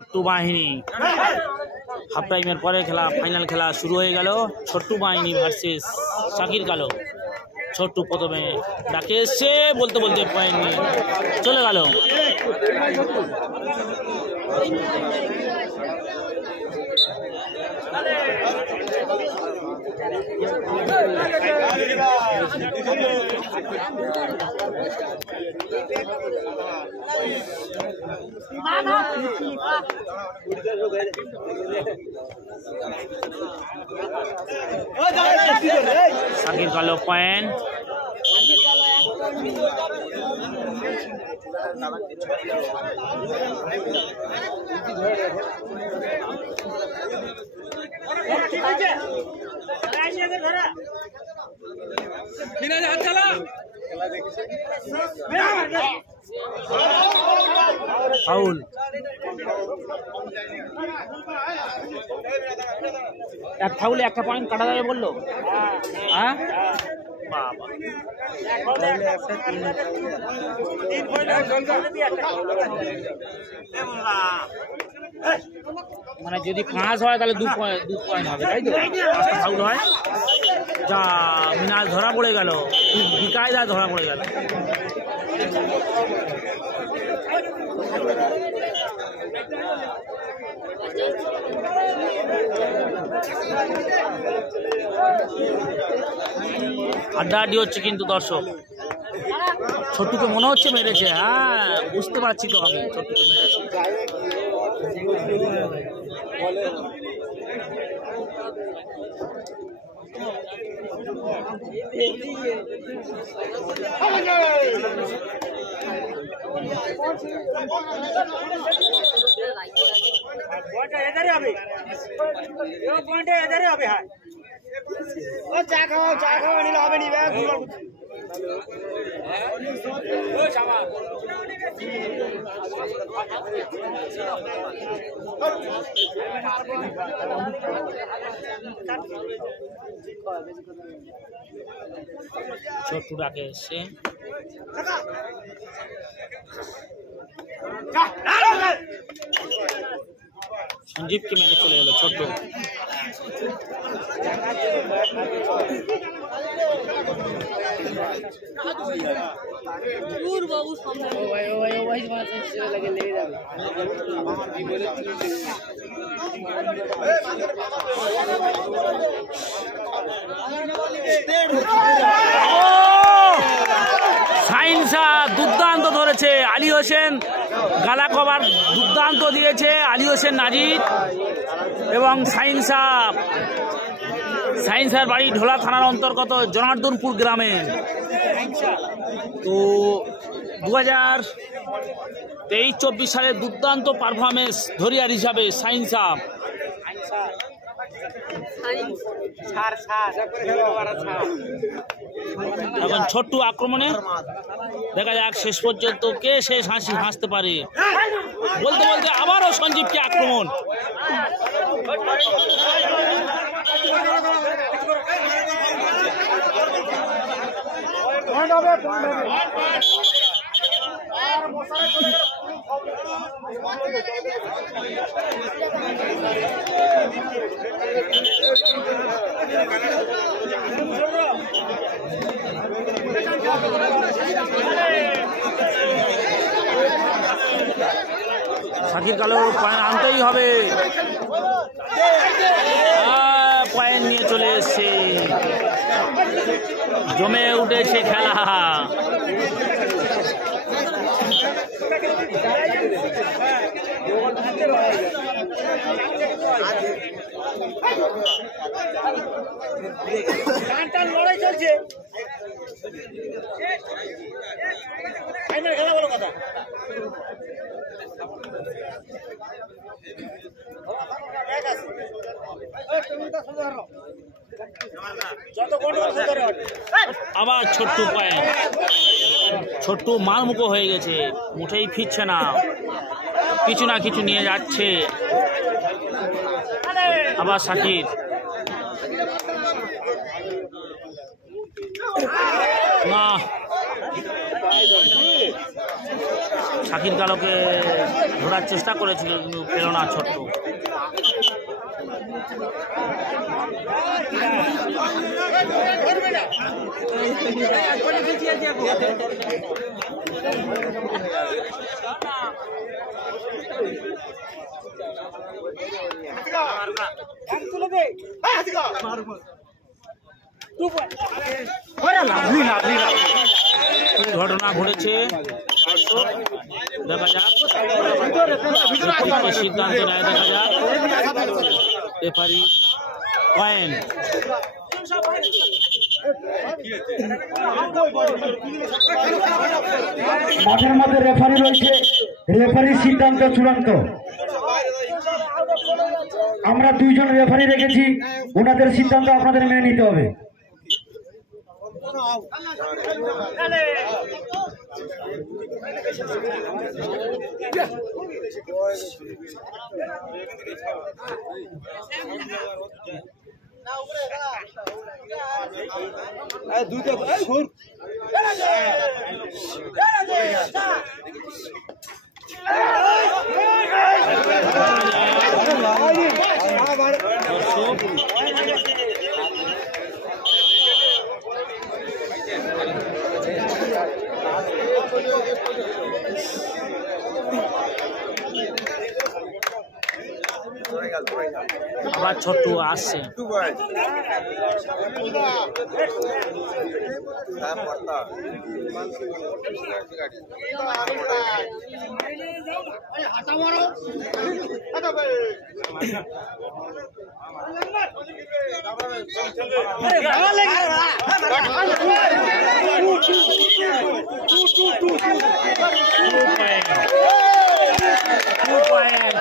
ছোট্টু বাহিনী হাফ টাইমের পরে খেলা ফাইনাল খেলা শুরু হয়ে গেল। ছোট্টু বাহিনী ভার্সেস শাকির কালো। ছোট্টু প্রথমে ডাকে এসছে, বলতে বলতে পয়েন্ট নিয়ে চলে গেল। শাকির কালো পয়েন্ট। ফাউল। এক ফাউলে একটা পয়েন্ট কাটা যাবে বললো। হ্যাঁ মানে যদি 5 হয় তাহলে 2 পয়েন্ট হবে, তাই তো? ফাউল হয় যা মিনাজ ধরা পড়ে গেল, বিকায়দা ধরা পড়ে গেল। আড্ডাআড্ডি হচ্ছে কিন্তু দর্শক। ছোট্টুকে মনে হচ্ছে মেরেছে। হ্যাঁ বুঝতে পারছি তো আমি, ছোট্টুকে মেরেছে। চা খাওয়া নিলে হবে নি। ছোট্টু ডাকে এসছে। সঞ্জীবকে মেরে চলে গেল ছোট্টু। বাবু সামনে লাগে লেগে যাবে। সাইন্সা দুর্দান্ত ধরেছে। আলী হোসেন গালা কভার দুর্দান্ত দিয়েছে আলী হোসেন নাজির। এবং সাইন্সার বাড়ি ঢোলা থানার অন্তর্গত জনার্দনপুর গ্রামে। তো 2023-24 সালে দুর্দান্ত পারফরমেন্স ধরিয়ার হিসাবে সাইন্সা। এখন ছোট্টু আক্রমণে দেখা যাক শেষ পর্যন্ত কে শেষ হাসি হাসতে পারে। বলতে বলতে আবারও সঞ্জীবকে আক্রমণ। শাকির কালো পয়েন্ট আনতেই হবে। পয়েন্ট নিয়ে চলে এসছে, জমে উঠেছে খেলা। লড়াই চলছে। খেলা বলো কথা। আবার ছোট্টু পয়েন্ট। ছোট্টু মারমুখো হয়ে গেছে, মুঠেই ফিরছে না, কিছু না কিছু নিয়ে যাচ্ছে। আবার শাকির না শাকির কালোকে ধরার চেষ্টা করেছিল কিন্তু পেল না ছোট্ট। ঘটনা ঘটেছে, দেখা যাক সিদ্ধান্ত নেয়, দেখা যাক। Referee point. মাঠের মধ্যে রেফারি রয়েছে, রেফারির সিদ্ধান্ত চূড়ান্ত। আমরা 2 জন রেফারি রেখেছি, ওনাদের সিদ্ধান্ত আপনাদের মেনে নিতে হবে। আবার ছোট্টু আসছে।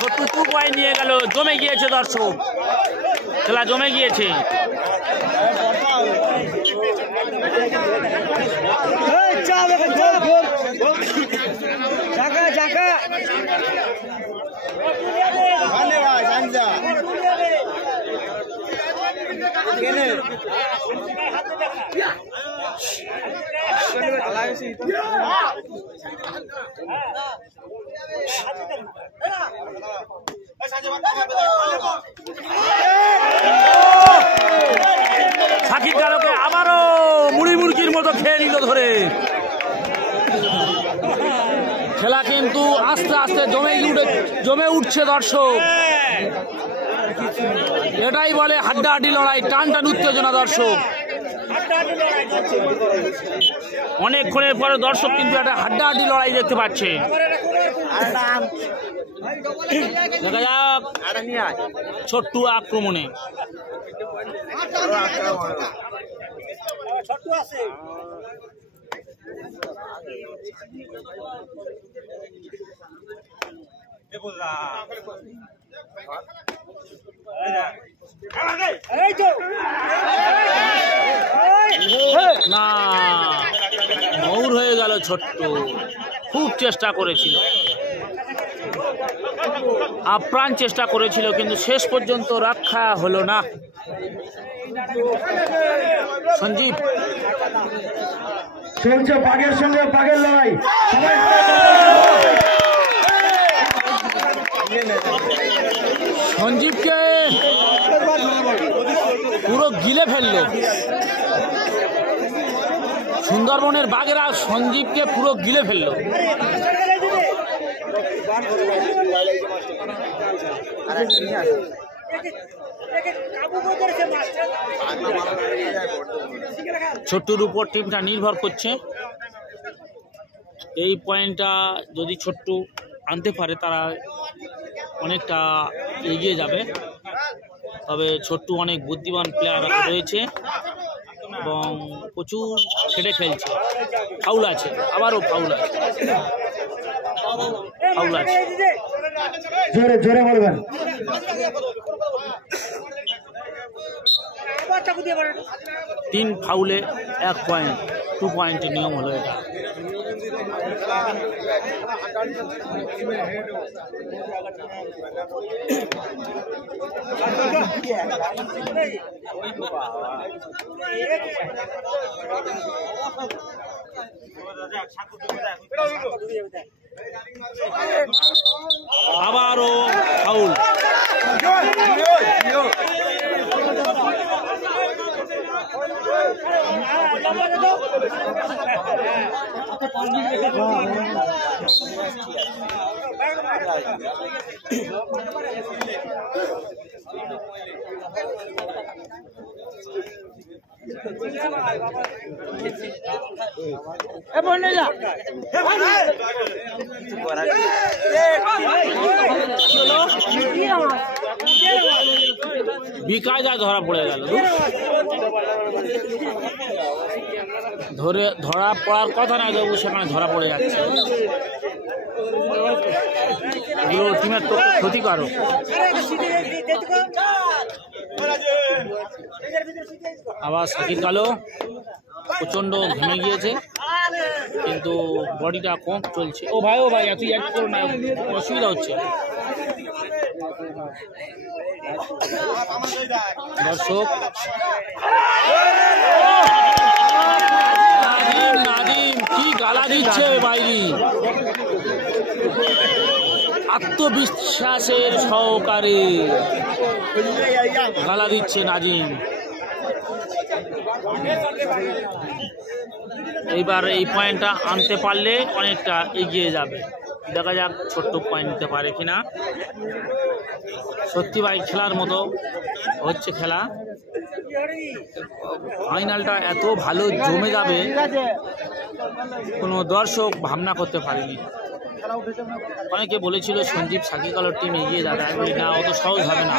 ছোট্টু 2 পয়েন্ট নিয়ে গেল। জমে গিয়েছে দর্শক, খেলা জমে গিয়েছে। শাকির কালোকে আবারও মুড়ি মুরগির মতো খেয়ে নিল ধরে। খেলা কিন্তু আস্তে আস্তে জমে উঠছে দর্শক। এটাই বলে হাড্ডাহাড্ডি লড়াই, টান টান উত্তেজনা দর্শক। অনেকক্ষণের পরে দর্শক কিন্তু একটা হাড্ডাহাড্ডি লড়াই দেখতে পাচ্ছে। দেখা যাক ছোট্টু আক্রমণে। না, মৌর হয়ে গেল ছোট্ট। খুব চেষ্টা করেছিল, আপ্রাণ চেষ্টা করেছিল, কিন্তু শেষ পর্যন্ত রক্ষা হলো না। সঞ্জীব চলছে বাঘের সঙ্গে বাঘের লড়াই। সঞ্জীবকে পুরো গিলে ফেললো। সুন্দরবনের বাঘেরা সঞ্জীবকে পুরো গিলে ফেললো। ছোট্টুর উপর টিমটা নির্ভর করছে। এই পয়েন্টটা যদি ছোট্টু আনতে পারে তারা অনেকটা এগিয়ে যাবে। তবে ছোট্টু অনেক বুদ্ধিমান প্লেয়ার রয়েছে এবং প্রচুর খেটে খেলছে। ফাউল আছে, আবারও ফাউল আছে, ফাউল আছে। জোরে জোরে বলবেন। 3 ফাউলে 1 পয়েন্ট, 2 পয়েন্টের নিয়ম হলো এটা। আবারও ফাউল। বিকায়দায় ধরা পড়ে গেল। ধরা পড়ার কথা নয় তবু সেখানে ধরা পড়ে যাচ্ছে। এগুলো টিমের পক্ষে ক্ষতিকারক। আবার শাকির কালো প্রচন্ড ঘেমে গিয়েছে, কিন্তু বডিটা কম চলছে। ও ভাই তুই এক করো না, অসুবিধা হচ্ছে। দর্শক নাদিম কি গালা দিচ্ছে বাইরে, আত্মবিশ্বাসের সহকারে গালা দিচ্ছে নাজিম। এইবার এই পয়েন্টটা আনতে পারলে অনেকটা এগিয়ে যাবে। দেখা যাক ছোট্ট পয়েন্ট নিতে পারে কিনা। সত্যি ভাই খেলার মতো হচ্ছে খেলা। ফাইনালটা এত ভালো জমে যাবে কোনো দর্শক ভাবনা করতে পারেনি। অনেকে বলেছিল সঞ্জীব শাকির কালোর টিম এগিয়ে যাবে, না অত সহজ হবে না।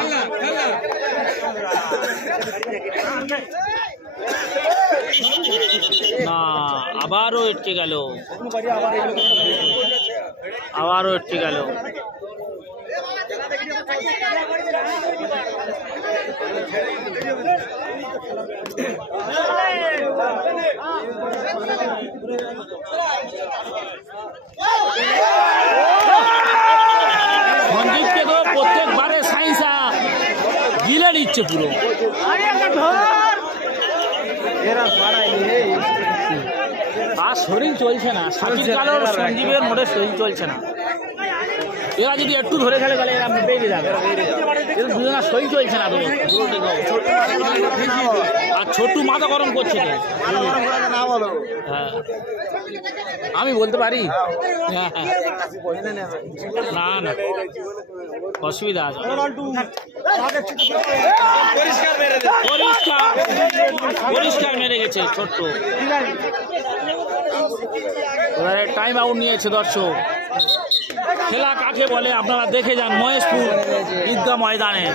না, আবারও এটকে গেল, আবারও এটকে গেল। সঞ্জীবকে তো প্রত্যেকবারে সাইন্সা গিলে নিচ্ছে পুরো। তার শরীর চলছে না, শাকির কালোর সঞ্জীবের মোটে শরীর চলছে না। এরা যদি একটু ধরে খেলে তাহলে এরা বেরিয়ে যাবে, দুজনের শরীর চলছে না। তো আর ছোট্টু মাথা গরম করছে। হ্যাঁ আমি বলতে পারি, না না অসুবিধা আছে। পরিষ্কার মেরে গেছে ছোট্ট। এবারে টাইম আউট নিয়েছে দর্শক। খেলা কাকে বলে আপনারা দেখে যান মহেশপুর ঈদগাহ ময়দানে।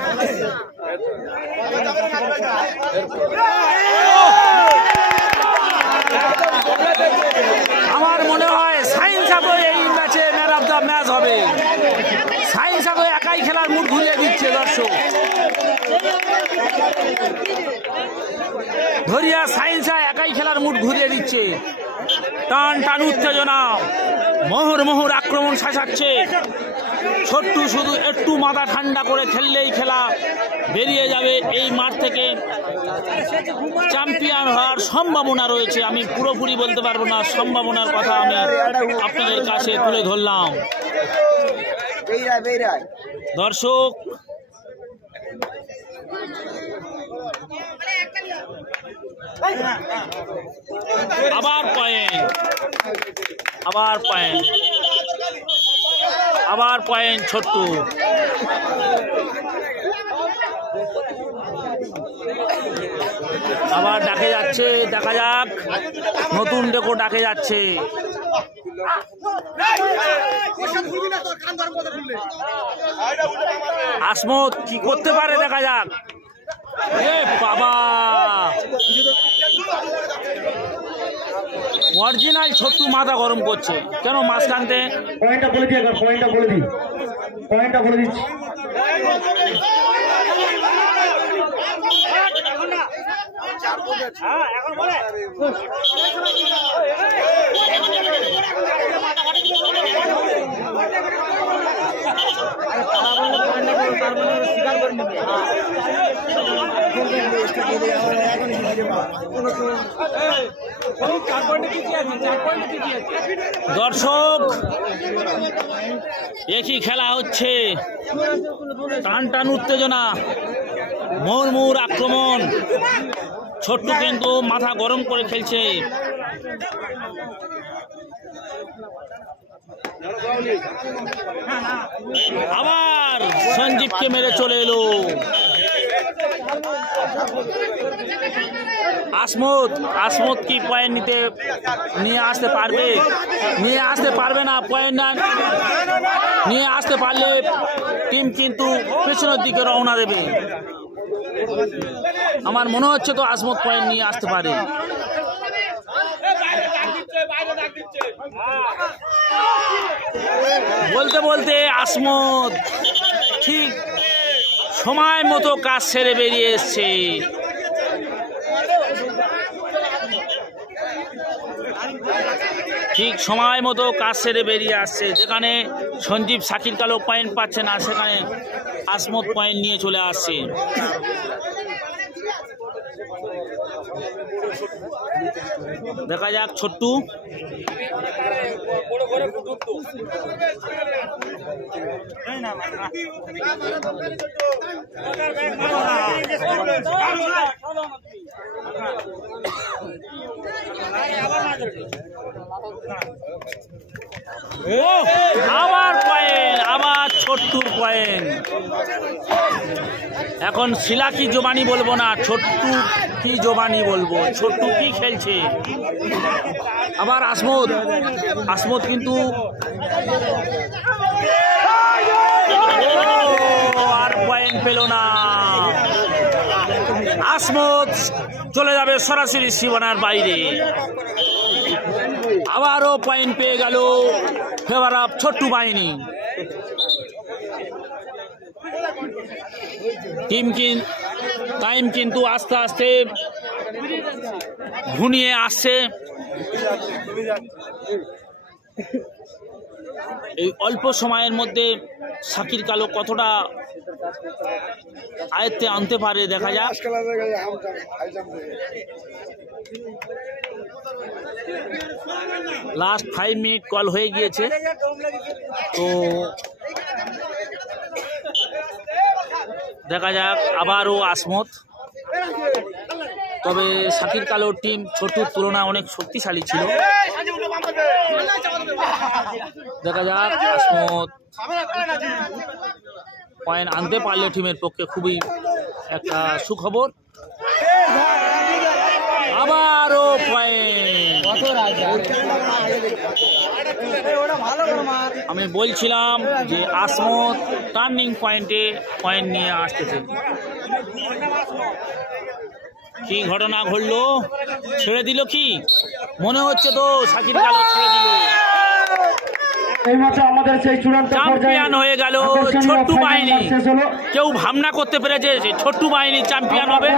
আমার মনে হয় সাইন্স এই ম্যাচে ম্যান অফ দ্য ম্যাচ হবে। সাইন্স একাই খেলার মুড ঘুরিয়ে দিচ্ছে দর্শক। ধরিয়া সাইন্স একাই খেলার মুড ঘুরিয়ে দিচ্ছে। টান টান উত্তেজনা, মোহর মোহর আক্রমণ শাসাচ্ছে। ছোট্টু শুধু একটু মাথা ঠান্ডা করে খেললেই খেলা বেরিয়ে যাবে এই মাঠ থেকে। চ্যাম্পিয়ন হওয়ার সম্ভাবনা রয়েছে। আমি পুরোপুরি বলতে পারবো না, সম্ভাবনার কথা আমি আপনাদের কাছে তুলে ধরলাম। দর্শক আবার পয়েন্ট, আবার পয়েন্ট, আবার পয়েন্ট ছোট্টু। আবার ডাকে যাচ্ছে, দেখা যাক নতুন ডেকো ডাকে যাচ্ছে। আসমত কি করতে পারে দেখা যাক। এ বাবা, অরিজিনাল ছোট্টু মাথা গরম করছে কেন মাঝখানতে। পয়েন্টটা বলে দিই, পয়েন্টটা বলে দিই, পয়েন্টটা বলে দিচ্ছি। দর্শক একই খেলা হচ্ছে, টান টান উত্তেজনা, মুহুর্মুহুর আক্রমণ। ছোট্টু কিন্তু মাথা গরম করে খেলছে। আবার সঞ্জীবকে মেরে চলে এলো আসমত কি পয়েন্ট নিয়ে আসতে পারবে? নিয়ে আসতে পারবে না। পয়েন্ট না নিয়ে আসতে পারলে টিম কিন্তু পেছনের দিকে রওনা দেবে। আমার মনে হচ্ছে তো আসমত পয়েন্ট নিয়ে আসতে পারে। বলতে বলতে আসমত ঠিক সময় মতো কাজ সেরে বেরিয়ে এসছে। ঠিক সময় মতো কাজ সেরে বেরিয়ে আসছে। যেখানে সঞ্জীব শাকির কালো পয়েন্ট পাচ্ছে না, সেখানে আসমত পয়েন্ট নিয়ে চলে আসছে। দেখা যাক ছোট্টু। আবার পয়েন্ট, আবার ছোট্টুর পয়েন্ট। এখন শিলা কি জোবানি বলবো না, ছোট্টু কি জোবানি বলবো। ছোট্টু কি খেলছে। আবার আসমত কিন্তু আর পয়েন্ট পেল না। আসমত চলে যাবে সরাসরি সীমানার বাইরে। আবারও পয়েন্ট পেয়ে গেল ফেভার অফ ছোট্টু বাহিনী। টাইম কিন্তু আস্তে আস্তে ঘনিয়ে আসছে। এই অল্প সময়ের মধ্যে শাকির কালো কতটা আয়ত্তে আনতে পারে দেখা যাক। লাস্ট 5 মিনিট কল হয়ে গিয়েছে, তো দেখা যাক আবারও আসমত। তবে শাকির কালোর টিম ছোট্টুর তুলনায় অনেক শক্তিশালী ছিল। দেখা যাক আসমত পয়েন্ট আনতে পারলে টিমের পক্ষে খুবই একটা সুখবর। আবারও পয়েন্ট। আমি বলছিলাম যে আসমত টার্নিং পয়েন্টে পয়েন্ট নিয়ে আসতেছে। কি ঘটনা ঘটলো? ছেড়ে দিল কি? মনে হচ্ছে তো শাকির কালো ছেড়ে দিল। চ্যাম্পিয়ন হয়ে গেল ছোট্টু বাহিনী। কেউ ভাবনা করতে পেরেছে যে ছোট্টু বাহিনী চ্যাম্পিয়ন হবে?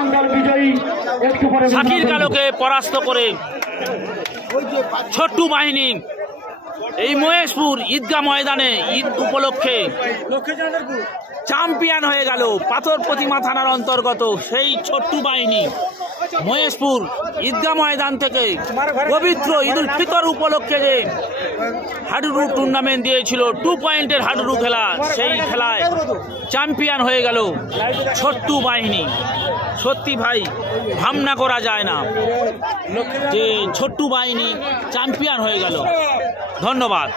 শাকির কালোকে পরাস্ত করে ছোট্টু বাহিনী এই মহেশপুর ঈদগাহ ময়দানে ঈদ উপলক্ষে চ্যাম্পিয়ন হয়ে গেল। পাথর প্রতিমা থানার অন্তর্গত সেই ছোট্টু বাহিনী মহেশপুর ঈদগাহ ময়দান থেকে পবিত্র ঈদ উল ফিতর উপলক্ষে যে হাডুডু টুর্নামেন্ট দিয়েছিল 2 পয়েন্টের হাডুডু খেলা, সেই খেলায় চ্যাম্পিয়ন হয়ে গেল ছোট্টু বাহিনী। সত্যি ভাই ভাবনা করা যায় না যে ছোট্টু বাহিনী চ্যাম্পিয়ন হয়ে গেল। ধন্যবাদ।